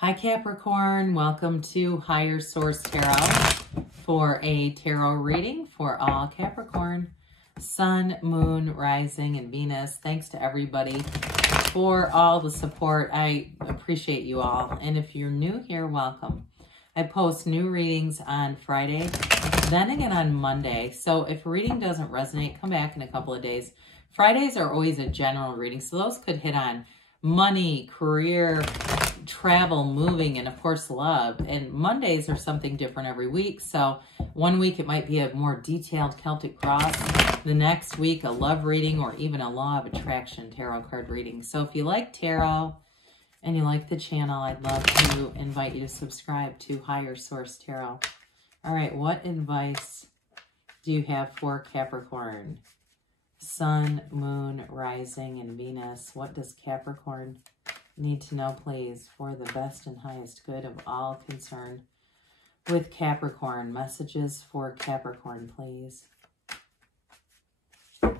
Hi Capricorn, welcome to Higher Source Tarot for a tarot reading for all Capricorn, Sun, Moon, Rising, and Venus. Thanks to everybody for all the support. I appreciate you all. And if you're new here, welcome. I post new readings on Friday, then again on Monday. So if a reading doesn't resonate, come back in a couple of days. Fridays are always a general reading, so those could hit on money, career, travel, moving, and of course love. And Mondays are something different every week. So one week it might be a more detailed Celtic cross. The next week a love reading or even a law of attraction tarot card reading. So if you like tarot and you like the channel, I'd love to invite you to subscribe to Higher Source Tarot. All right, what advice do you have for Capricorn? Sun, Moon, Rising, and Venus. What does Capricorn need to know, please, for the best and highest good of all concerned with Capricorn? Messages for Capricorn, please. All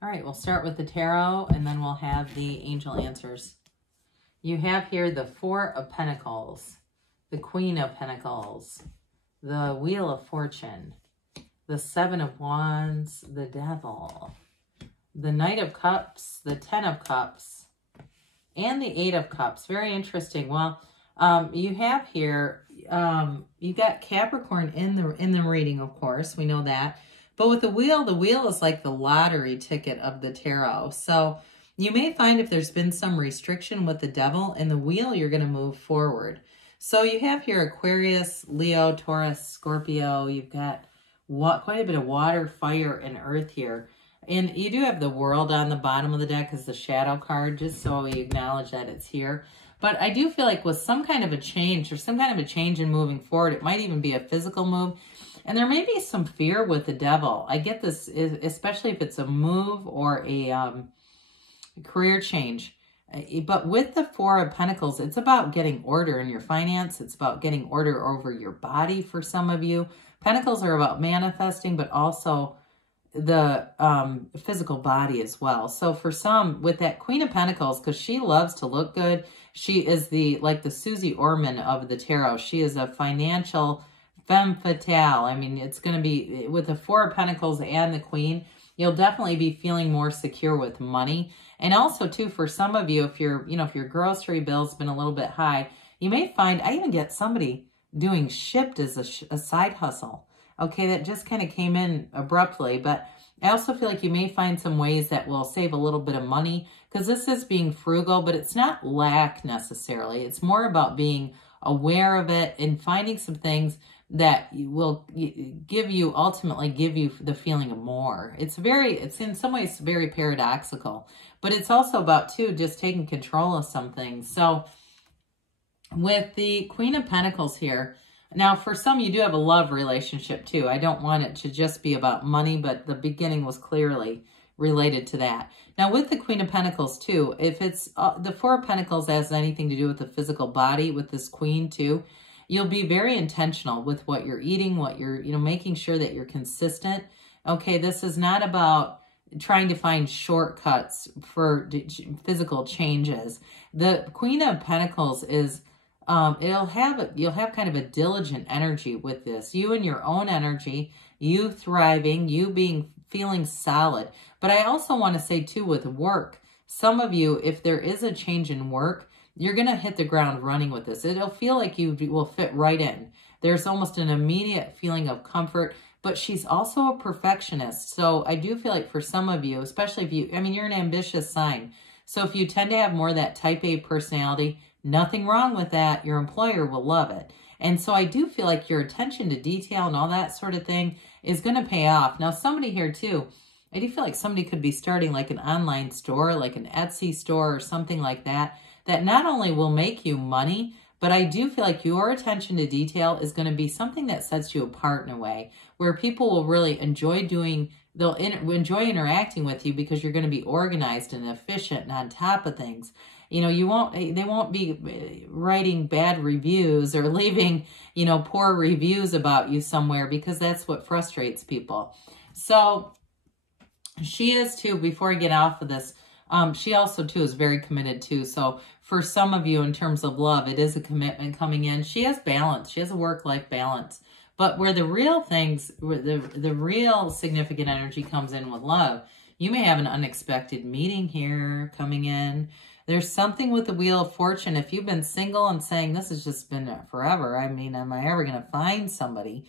right, we'll start with the tarot, and then we'll have the angel answers. You have here the Four of Pentacles, the Queen of Pentacles, the Wheel of Fortune, the Seven of Wands, the Devil, the Knight of Cups, the Ten of Cups, and the Eight of Cups. Very interesting. Well, you have here, you got Capricorn in the reading, of course. We know that. But with the wheel is like the lottery ticket of the tarot. So you may find if there's been some restriction with the Devil in the wheel, you're going to move forward. So you have here Aquarius, Leo, Taurus, Scorpio. You've got quite a bit of water, fire, and earth here. And you do have the World on the bottom of the deck as the shadow card, just so we acknowledge that it's here. But I do feel like with some kind of a change or some kind of a change in moving forward, it might even be a physical move. And there may be some fear with the Devil. I get this, especially if it's a move or a career change. But with the Four of Pentacles, it's about getting order in your finance. It's about getting order over your body for some of you. Pentacles are about manifesting, but also the physical body as well. So for some, with that Queen of Pentacles, because she loves to look good, she is like the Susie Orman of the tarot. She is a financial femme fatale. I mean, it's going to be, with the Four of Pentacles and the Queen, you'll definitely be feeling more secure with money. And also, too, for some of you, if your grocery bill's been a little bit high, you may find, I even get somebody doing Shipped as a side hustle. Okay, that just kind of came in abruptly. But I also feel like you may find some ways that will save a little bit of money, because this is being frugal, but it's not lack necessarily. It's more about being aware of it and finding some things that will ultimately give you the feeling of more. It's in some ways very paradoxical, but it's also about, too, just taking control of some things. So with the Queen of Pentacles here, now for some, you do have a love relationship, too. I don't want it to just be about money, but the beginning was clearly related to that. Now with the Queen of Pentacles, too, if it's the Four of Pentacles has anything to do with the physical body, with this Queen, too, you'll be very intentional with what you're eating, what you're, making sure that you're consistent. Okay, this is not about trying to find shortcuts for physical changes. The Queen of Pentacles is, you'll have kind of a diligent energy with this. You and your own energy, you thriving, you feeling solid. But I also want to say, too, with work, some of you, if there is a change in work, you're going to hit the ground running with this. It'll feel like you will fit right in. There's almost an immediate feeling of comfort, but she's also a perfectionist. So I do feel like for some of you, especially if you're an ambitious sign. So if you tend to have more of that type A personality, nothing wrong with that. Your employer will love it. And so I do feel like your attention to detail and all that sort of thing is going to pay off. Now, somebody here too, I do feel like somebody could be starting like an online store, like an Etsy store or something like that, that not only will make you money, but I do feel like your attention to detail is going to be something that sets you apart in a way where people will really enjoy they'll enjoy interacting with you because you're going to be organized and efficient and on top of things. They won't be writing bad reviews or leaving, poor reviews about you somewhere, because that's what frustrates people. So she is too, before I get off of this, She also, too, is very committed, too. So for some of you, in terms of love, it is a commitment coming in. She has balance. She has a work-life balance. But where the real things, where the real significant energy comes in with love, you may have an unexpected meeting here coming in. There's something with the Wheel of Fortune. If you've been single and saying, this has just been forever, I mean, am I ever going to find somebody?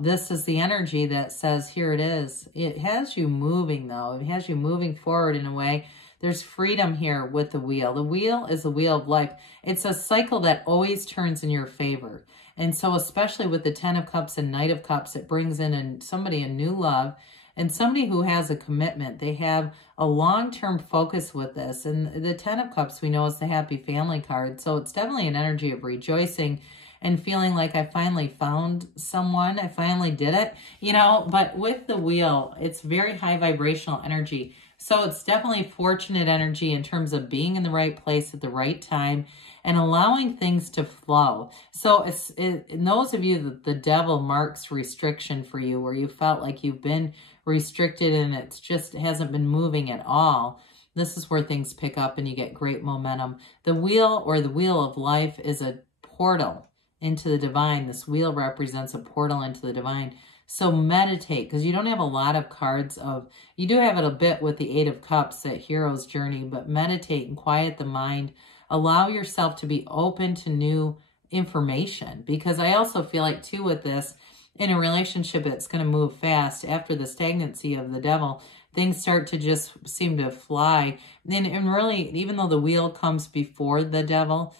This is the energy that says, here it is. It has you moving, though. It has you moving forward in a way. There's freedom here with the wheel. The wheel is the wheel of life. It's a cycle that always turns in your favor. And so especially with the Ten of Cups and Knight of Cups, it brings in somebody a new love and somebody who has a commitment. They have a long-term focus with this. And the Ten of Cups, we know, is the happy family card. So it's definitely an energy of rejoicing and feeling like I finally found someone. I finally did it, you know. But with the wheel, it's very high vibrational energy. So it's definitely fortunate energy in terms of being in the right place at the right time and allowing things to flow. So in those of you that the devil marks restriction for you, where you felt like you've been restricted and it hasn't been moving at all, this is where things pick up and you get great momentum. The wheel, or the wheel of life, is a portal into the divine. This wheel represents a portal into the divine. So meditate, because you don't have a lot of cards of, you do have it a bit with the Eight of Cups, that hero's journey, but meditate and quiet the mind. Allow yourself to be open to new information, because I also feel like, too, with this, in a relationship, it's going to move fast. After the stagnancy of the devil, things start to just seem to fly. And really, even though the wheel comes before the devil,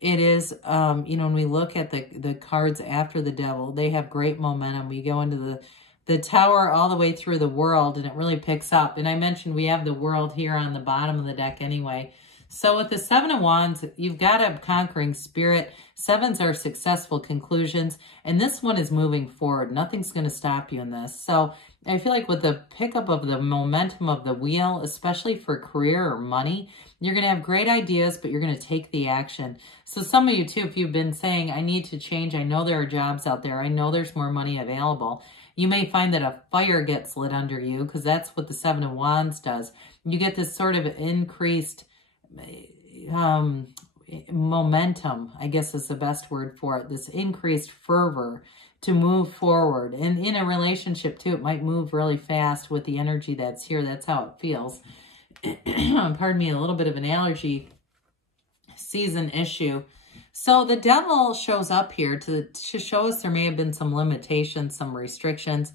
it is, you know, when we look at the cards after the devil, they have great momentum. We go into the tower all the way through the world, and it really picks up. And I mentioned we have the world here on the bottom of the deck anyway. So with the Seven of Wands, you've got a conquering spirit. Sevens are successful conclusions, and this one is moving forward. Nothing's going to stop you in this. So I feel like with the pickup of the momentum of the wheel, especially for career or money, you're going to have great ideas, but you're going to take the action. So some of you, too, if you've been saying, I need to change, I know there are jobs out there, I know there's more money available, you may find that a fire gets lit under you, because that's what the Seven of Wands does. You get this sort of increased momentum, I guess is the best word for it, this increased fervor to move forward. And in a relationship, too, it might move really fast with the energy that's here. That's how it feels. Pardon me, a little bit of an allergy season issue. So the devil shows up here to show us there may have been some limitations, some restrictions.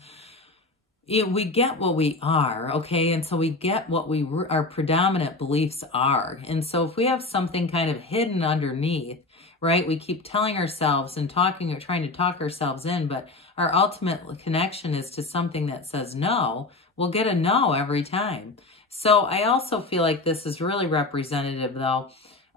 We get what we are, okay? And so we get what our predominant beliefs are. And so if we have something kind of hidden underneath, right, we keep telling ourselves and talking or trying to talk ourselves in, but our ultimate connection is to something that says no, we'll get a no every time. So I also feel like this is really representative, though,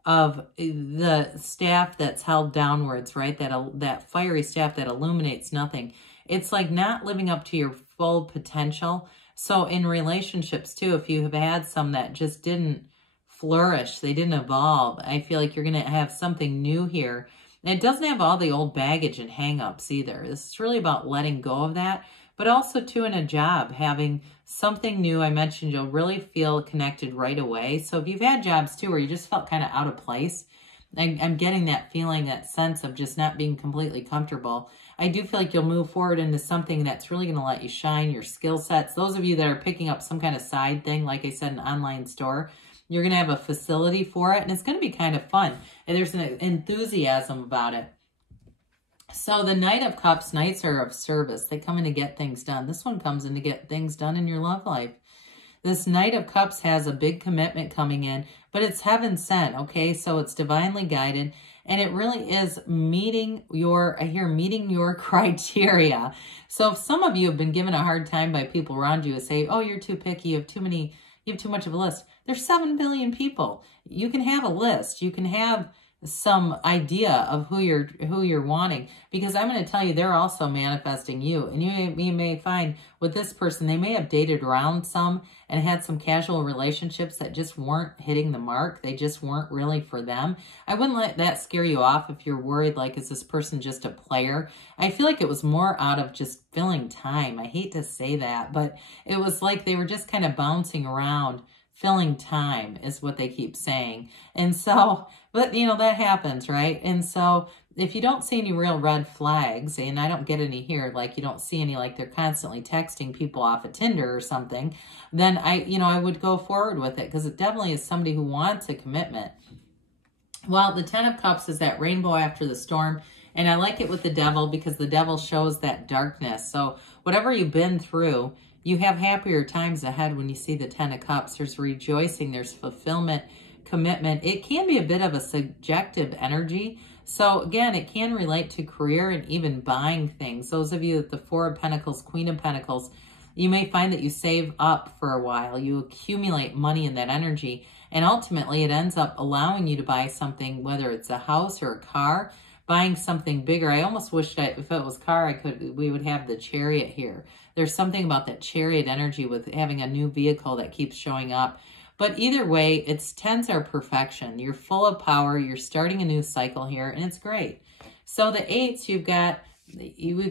of the staff that's held downwards, right? That fiery staff that illuminates nothing. It's like not living up to your full potential. So in relationships, too, if you have had some that just didn't flourish, they didn't evolve, I feel like you're going to have something new here. And it doesn't have all the old baggage and hang-ups either. This is really about letting go of that. But also, too, in a job, having something new. I mentioned you'll really feel connected right away. So if you've had jobs, too, where you just felt kind of out of place, I'm getting that feeling, that sense of just not being completely comfortable. I do feel like you'll move forward into something that's really going to let you shine your skill sets. Those of you that are picking up some kind of side thing, like I said, an online store, you're going to have a facility for it, and it's going to be kind of fun. And there's an enthusiasm about it. So the Knight of Cups, Knights are of service. They come in to get things done. This one comes in to get things done in your love life. This Knight of Cups has a big commitment coming in, but it's heaven sent, okay? So it's divinely guided, and it really is meeting your criteria. So if some of you have been given a hard time by people around you who say, oh, you're too picky, you have too much of a list. There's 7 billion people. You can have a list. You can have some idea of who you're wanting, because I'm going to tell you, they're also manifesting you. And you may find with this person, they may have dated around some and had some casual relationships that just weren't hitting the mark. They just weren't really for them. I wouldn't let that scare you off if you're worried, like, is this person just a player? I feel like it was more out of just filling time. I hate to say that, but it was like they were just kind of bouncing around filling time is what they keep saying. And so, but you know, that happens, right? And so if you don't see any real red flags, and I don't get any here, like you don't see any, like they're constantly texting people off of Tinder or something, then I would go forward with it, because it definitely is somebody who wants a commitment. Well, the 10 of Cups is that rainbow after the storm. And I like it with the devil, because the devil shows that darkness. So whatever you've been through, you have happier times ahead when you see the 10 of Cups. There's rejoicing, there's fulfillment, commitment. It can be a bit of a subjective energy. So again, it can relate to career and even buying things. Those of you with the 4 of Pentacles, Queen of Pentacles, you may find that you save up for a while. You accumulate money in that energy. And ultimately, it ends up allowing you to buy something, whether it's a house or a car, buying something bigger. I almost wish that if it was car, we would have the Chariot here. There's something about that Chariot energy with having a new vehicle that keeps showing up. But either way, it's 10s are perfection. You're full of power. You're starting a new cycle here, and it's great. So the 8s, we've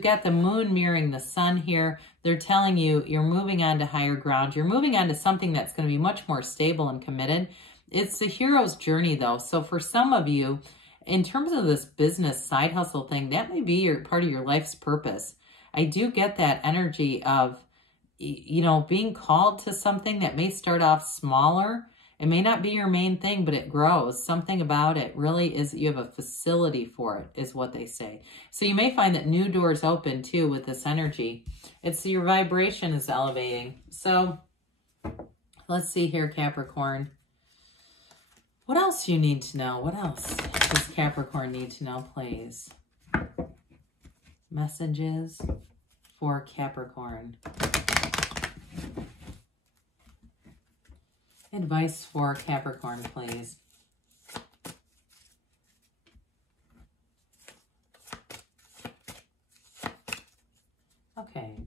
got the moon mirroring the sun here. They're telling you you're moving on to higher ground. You're moving on to something that's going to be much more stable and committed. It's the hero's journey, though. So for some of you, in terms of this business side hustle thing, that may be part of your life's purpose. I do get that energy of, being called to something that may start off smaller. It may not be your main thing, but it grows. Something about it really is, you have a facility for it, is what they say. So you may find that new doors open too with this energy. It's your vibration is elevating. So let's see here, Capricorn. What else do you need to know? What else does Capricorn need to know, please? Messages for Capricorn. Advice for Capricorn, please. Okay.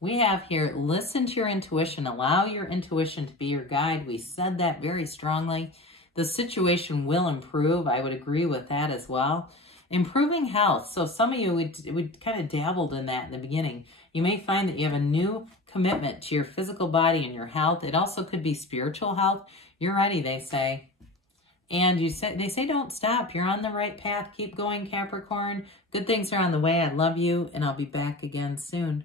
We have here, listen to your intuition. Allow your intuition to be your guide. We said that very strongly. The situation will improve. I would agree with that as well. Improving health. So some of you would kind of dabbled in that in the beginning. You may find that you have a new commitment to your physical body and your health. It also could be spiritual health. You're ready, they say. And they say don't stop. You're on the right path. Keep going, Capricorn. Good things are on the way. I love you, and I'll be back again soon.